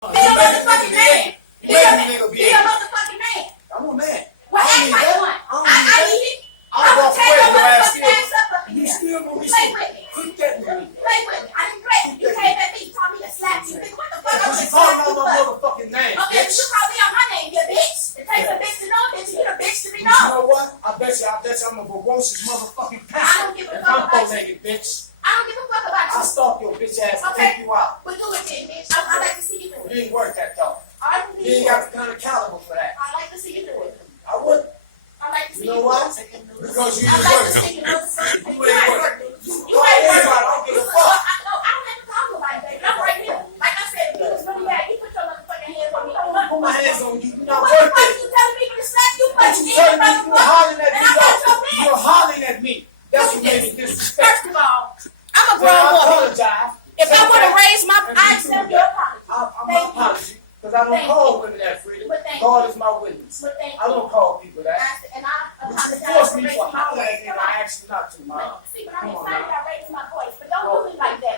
Be a motherfucking man. Be a motherfucking man. I'm a man. Well, act like one. I need it. I'm gonna take your motherfucking ass up You here. still gonna be Play with me. Quit that with me. Play with me. I didn't threaten you. You came at me, told me to slap you. Nigga, what the fuck? I'm Cause gonna you calling slap out you my for? motherfucking name, Okay, bitch. you call me on my name, you bitch. It takes a bitch to know a bitch. You a bitch to be You known. know what? I bet you I'm a ferocious motherfucking I pastor. don't give a If fuck I'm about you. four-legged, bitch, I don't give a fuck about I'll you. stalk your bitch ass and Okay. take you out. But do it then, bitch. I like to see you do it. You ain't worth that though. I like to You see you ain't do got it. the kind of caliber for that. I like to see you do it. I would. I like to see You you know do what? it. Because you I ain't like to worth see it. you motherfucker. You You ain't ain't worth worth it. it. You You ain't worth it. I don't give a No, fuck. I don't have to talk about it, baby. I'm right here. Like I said, if you was really bad, you put your motherfucking hands on me. Don't look. Put my hands on you. You're not What the worth fuck it. you telling me to slap you? What you telling me? You were hollering at And me I'm not your though. man. You were hollering at me. That's what made it disrespectful. First of all, I'm a Well, grown I woman. apologize. If I would have raised my, I accept your apology. I'm Thank not apology because I don't Thank call you. women that freedom. But thank God is my witness. But thank I you. don't call people that. And I But you apologize forced for me raising for my hollering voice. at me and Come on. I asked you not to, man. See, but I'm Come on excited now. I raised my voice. But don't do me like that.